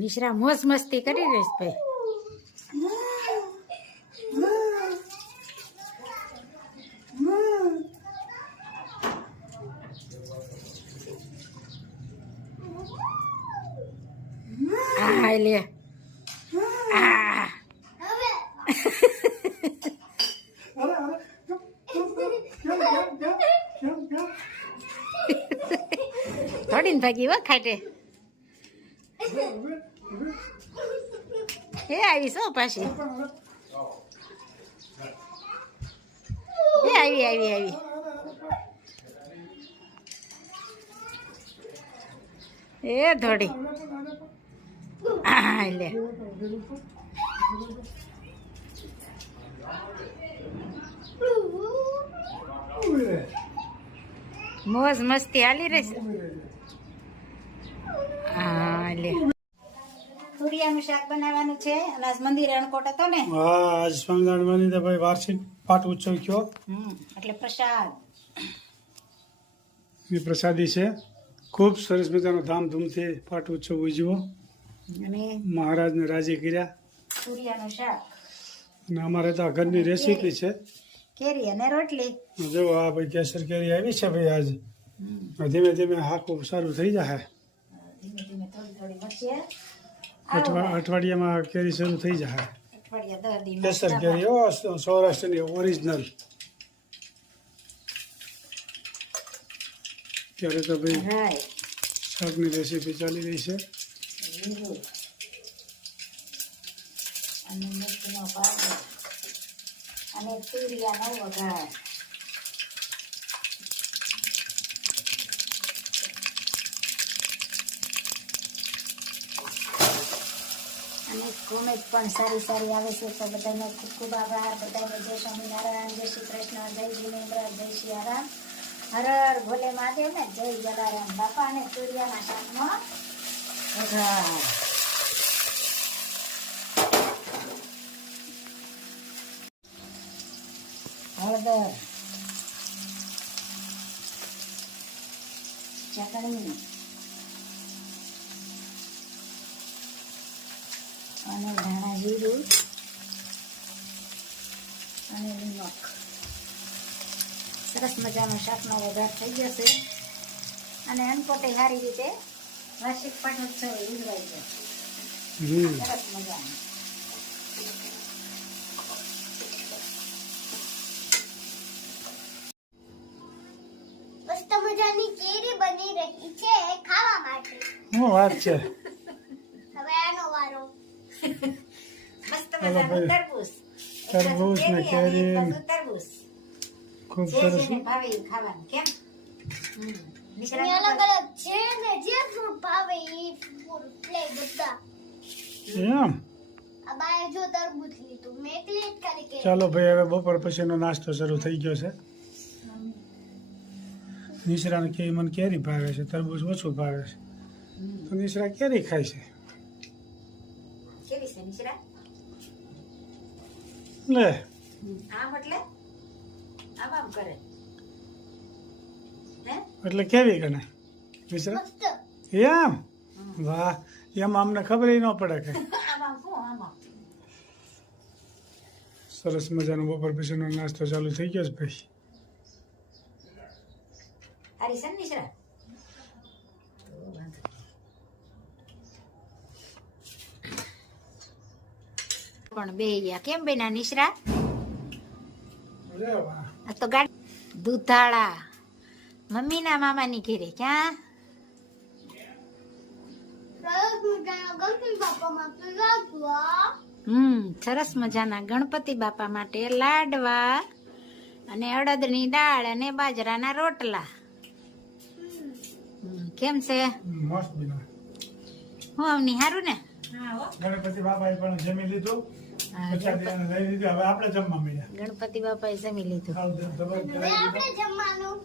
નિશરા મોજ મસ્તી કરી રહીશ ભાઈ. આ લે આ થોડી ને ભાગી હો ખાટે. એ આવી છો પાછી. એ આવી આવી આવી. એ થોડી આ લે મોજ મસ્તી હાલી રહેશે. હા લે તુરિયાનું શાક બનાવવાનું છે. અને આજ મંદિર અણકોટ હતો ને. હા, આજ સ્વામિનારાયણ મંદિર ભાઈ વાર્ષિક પાઠ ઉત્સવ થયો. એટલે પ્રસાદ એ પ્રસાદી છે. ખૂબ સરસ મજાનો ધામધૂમથી પાઠ ઉત્સવ ઉજવ્યો અને મહારાજને રાજી કર્યા. તુરિયાનું શાક અને અમારે તો આ ઘરની રેસીપી છે. કેરી અને રોટલી. જો આ ભાઈ કેસર કેરી આવી છે ભાઈ આજ. ધીમે ધીમે હાકું સારું થઈ જાય. ધીમે ધીમે થોડી થોડી વચ્ચે અઠવાડિયામાં કેરી શરૂ થઈ જાય. અઠવાડિયા 10 દી કેસર કેરી હો, સૌરાષ્ટ્રની ઓરિજિનલ. ત્યારે તો ભાઈ રાય શાકની રેસીપી ચાલી રહી છે. લીલું અને મિર્ચનો પાવડર અને તુરિયાનો વઘાર. અને કોમેન્ટ પણ સારી સારી આવે છે. તો બધાનો ખૂબ ખૂબ આભાર. બધાને જય સ્વામિનારાયણ, જય શ્રી કૃષ્ણ, જય જીનેન્દ્ર, જય સિયારામ, હર હર ભોલે મહાદેવ ને જય જલારામ બાપા. અને તુરિયાના શાકનો વઘાર. હળદર, ચટણી અને ધાણા જીરું અને નિમક. સરસ મજાનો શાકનો વઘાર થઈ જશે. અને અનકોટે સારી રીતે વાર્ષિક પાઠોત્સવ ઉજવાય છે. સરસ મજાનો. મસ્ત મજાની કેરી બની રહી છે ખાવા માટે. શું વાત છે? હવે આનો વારો. મસ્ત મજાનું તરબૂચ. તરબૂચ ને કેરી. તરબૂચ ખૂબ જે સરસ. જેને ભાવે એ ખાવાનું. કેમ અને અલગ અલગ છે ને જે ફ્રૂટ ભાવે એ ફ્રૂટ લે બધા. એમ આ બાએ જો તરબૂચ લીધું, મેં એકલી જ ખાલી કેરી. ચાલો ભાઈ, હવે બપોર પછીનો નાસ્તો શરૂ થઈ ગયો છે. નિશરાને કે મને કેરી ભાવે છે, તરબૂચ ઓછું ભાવે છે. તો નિશરા કેરી ખાય છે. કેવી છે નિશરા? લે આમ એટલે આમ આમ કરે હે? એટલે કેવી ગણે નિશરા? મસ્ત. એમ વાહ, એમ અમને ખબર ન પડે કે. આમ આમ શું આમ આમ. સરસ મજાનો બપોર પછીનો નાસ્તો ચાલુ થઈ ગયો છે ભાઈ. હારી છે ને નિશરા? પણ બે ગયા કેમ બેના નિશરા? અરે વાહ. આ તો ગાડી દૂધાળા મમ્મીના મામાની ઘેરે. ક્યાં? સરસ મજાના ગણપતિ બાપા માટે લાડવા. સરસ મજાના ગણપતિ બાપા માટે લાડવા અને અડદની દાળ અને બાજરાના રોટલા. કેમ છે? મસ્ત બન્યો. હું અવની હારું ને? ગણપતિ બાપાએ પણ જમી લીધું. પ્રસાદી એને લઈ લીધી. હવે આપણે જમવા મળ્યા. ગણપતિ બાપાએ જમી લીધું. ખાવ તો જબર હવે કરાવી આપણે દીધો. જમવાનું.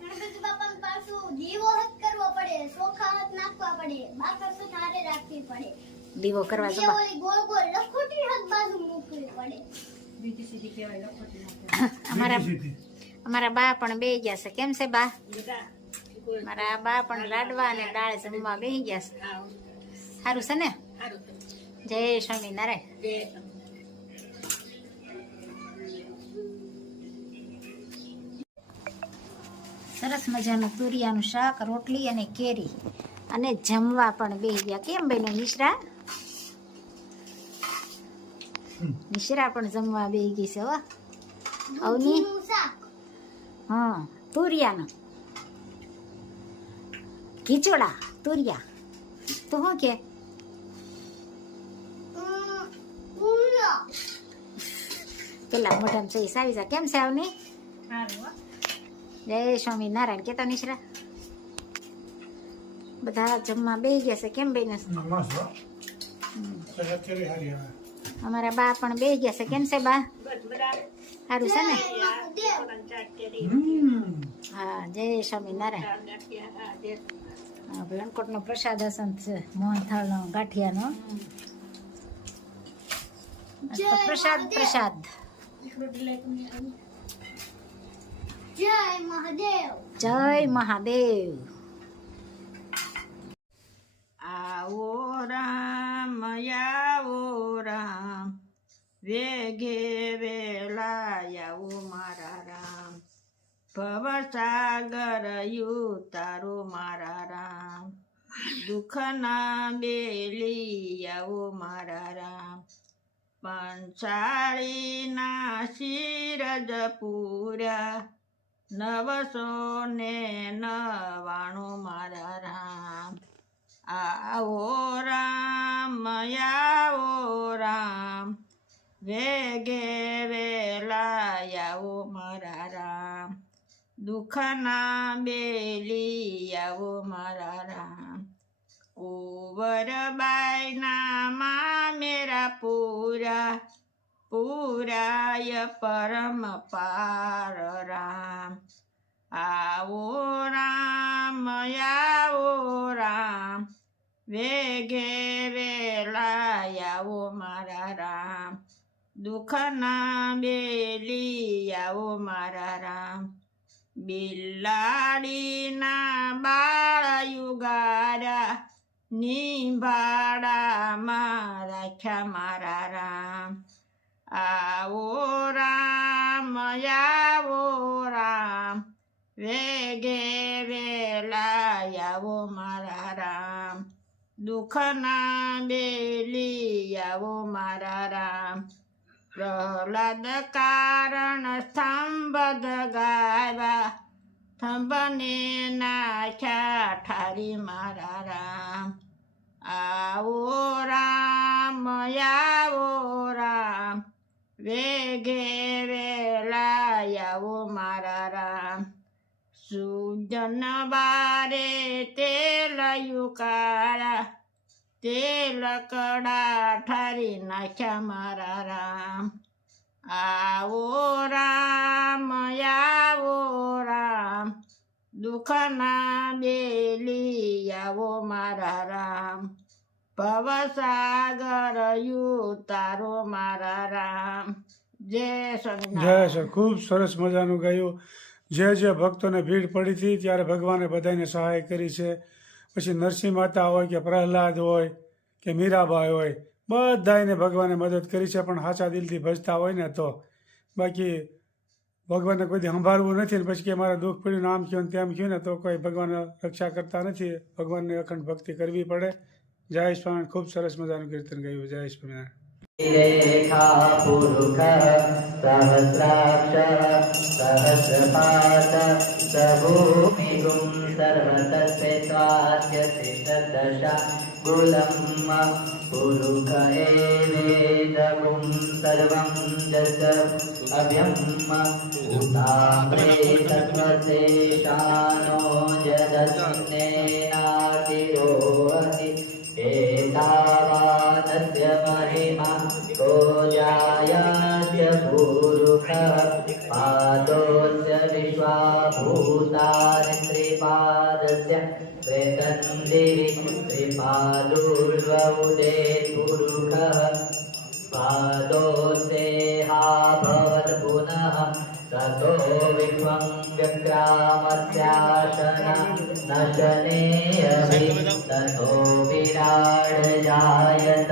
ગણપતિ બાપાને પાછું દીવો હત કરવો પડે, ચોખા હત નાખવા પડે, બાકર સુધ હારે રાખવી પડે. દીવો કરવા બે જવા. ઓલી ગોળ ગોળ લખોટી હત બાજુ મૂકવી પડે. અમારા બા પણ બે ગયા છે. કેમ છે બા? મારા બા પણ લાડવા અને દાળ જમવા બેસી ગયા છે. સારું છે ને? સારું છે. જય સ્વામિનારાયણ. જય સરસ મજાનું તુરિયાનું શાક, રોટલી અને કેરી, અને જમવા પણ બેસી ગયા. કેમ બન્યું નિશ્રા? નિશ્રા પણ જમવા બેસી ગઈ છે હો. અવની? દૂધીનું શાક. હા, તુરિયાનું ખીચોડા તુરિયા. તો શું કે? પૂરો. પેલા મોઢામાં સહી સાવી જા. કેમ છે આવની? સારું હો. જય સ્વામિનારાયણ. કેતો નિશ્રા? બધા જમવા બેસી ગયા છે. કેમ બન્યું છે? નમાઝ હો. સરસ કેરી હારી આવે. અમારા બા પણ બેસી ગયા છે. કેમ છે બા? બસ બધા સારું છે ને? મહાદેવ. ચાટ કરી હા, જય સ્વામિનારાયણ. ગાંઠિયા. હા, જય હા, ભલનકોટનો પ્રસાદ હસન છે, મોહનથાળનો, ગાંઠિયાનો. આ તો પ્રસાદ પ્રસાદ. જય મહાદેવ. જય મહાદેવ. આવો રામ આવો રામ, વેગે વેલા આવો મારા રામ, ભવસાગર યુતારો મારા રામ, દુઃખના બેલી આવો મારા રામ, પંચાળીના શિરજ પૂર્યા, 999 મારા રામ. આવો રામ આવો રામ, વેગે વેલા આવો મારા રામ, દુઃખના બેલી આવો મારા રામ, કુંવરબાઈના મામેરા પૂરા, પૂરાય પરમ પાર રામ. આવો રામ આવો રામ, વેગે વેલા આવો મારા રામ, દુઃખના બેલી આવો મારા રામ, બિલાડીના બાળ યુગારા, નિભાડામાં રાખ્યા મારા રામ. આવો રામ આવો રામ, વેગે વેલા આવો મારા રામ, દુઃખના બેલી આવો મારા રામ. પ્રહલાદ કારણ સ્તંભ ગાવા, સ્તંભને નાખ્યા ઠારી મારા રામ. આવો રામ આવો રામ, વેગે વેલા આવો મારા રામ, સુજન બારે તેલ યુકાળા, તેલ કડા ઠારી નાખ્યા મારા રામ. આવો રામ આવો રામ, દુઃખના બેલી આવો મારા રામ, ભવસાગર યુતારો મારા રામ. જય સ્વામિનારાયણ. જય સર, ખૂબ સરસ મજાનું ગાયું. જે ભક્તોને ભીડ પડી હતી ત્યારે ભગવાને બધાને સહાય કરી છે. પછી નરસિંહ માતા હોય કે પ્રહલાદ હોય કે મીરાબાઈ હોય, બધાને ભગવાને મદદ કરી છે. પણ સાચા દિલથી ભજતા હોય ને તો. બાકી ભગવાનને કોઈ દી સંભાળવું નથી ને પછી કે મારા દુઃખ પડ્યું ને આમ થયું ને તેમ થયું ને તો કોઈ ભગવાન રક્ષા કરતા નથી. ભગવાનની અખંડ ભક્તિ કરવી પડે. જય સ્વામી. ખૂબ સરસ મજાનું કીર્તન ગાયું. જય સ્વામિનારાયણ. रेखा पुरुष सहस्राक्ष सहस्रपाद सभूमिगुं सर्वतस्ते सिद्धदशा गुलम पुरुष एवेदगुं सर्वं जस अभ्यम उताम्रे तत्वशेषानो जदस्नेनातिरोहति एतावादस्य महिमा को जायास्य पुरुषः पादोस्य विश्वाभूतानि त्रिपादस्य वेतन्दिवि त्रिपादुर्वउदे पुरुषः पादोस्तेहा भवत् पुनः ततो विश्वं व्यक्रामस्याशनं न न शनेऽपि ततो विराड जायत